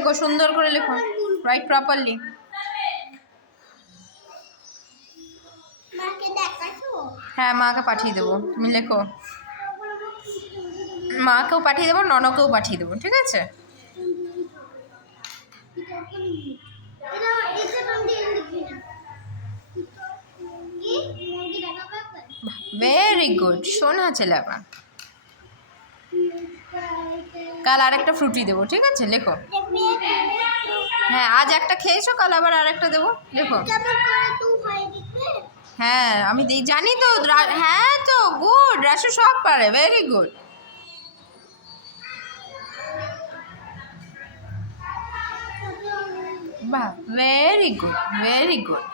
লেখো, সুন্দর করে লেখো, রাইট প্রপারলি। হ্যাঁ, মাকে পাঠিয়ে দেবো, তুমি লেখো। মাকেও পাঠিয়ে দেবো, ননকেও পাঠিয়ে দেবো, ঠিক আছে? ভেরি গুড, শোনা ছেলে আমার। কাল আরেকটা ফ্রুটি দেবো, ঠিক আছে? লেখো। হ্যাঁ, আজ একটা খেয়েছো, কাল আবার আরেকটা দেবো, লেখো। হ্যাঁ, আমি জানি তো। হ্যাঁ তো, গুড, রাসু সব পারে, ভেরি গুড। বাহ, ভেরি গুড, ভেরি গুড।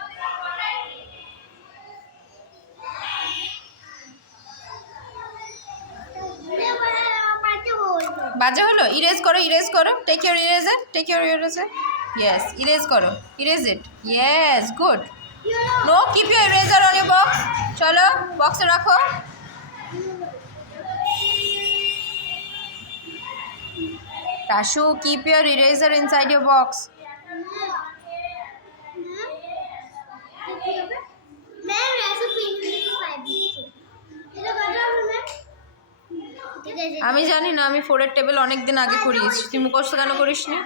বাজে হলো, ইরেজ করো, ইরেজ করো, take your eraser, take your eraser. Yes, erase করো, erase it, yes, good. No, keep your eraser on your box. চলো, বক্সে রাখো। Rasu, keep your eraser inside your box. আমি জানি না, আমি 4-এর টেবিল অনেক দিন আগে করিয়েছি, তুই মুখস্থ কেন করিস নি?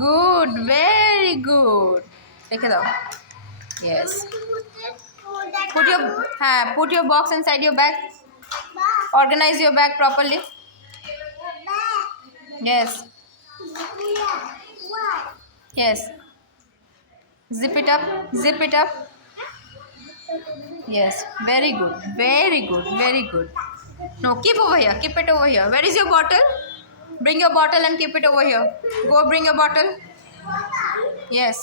Good, very good. রেখে দাও। Yes, put your box inside your bag. Organize your bag properly. Yes. Yes. Zip it up. Zip it up. Yes. Very good. Very good. Very good. No, keep over here. Keep it over here. Where is your bottle? Bring your bottle and keep it over here. Go bring your bottle. Yes.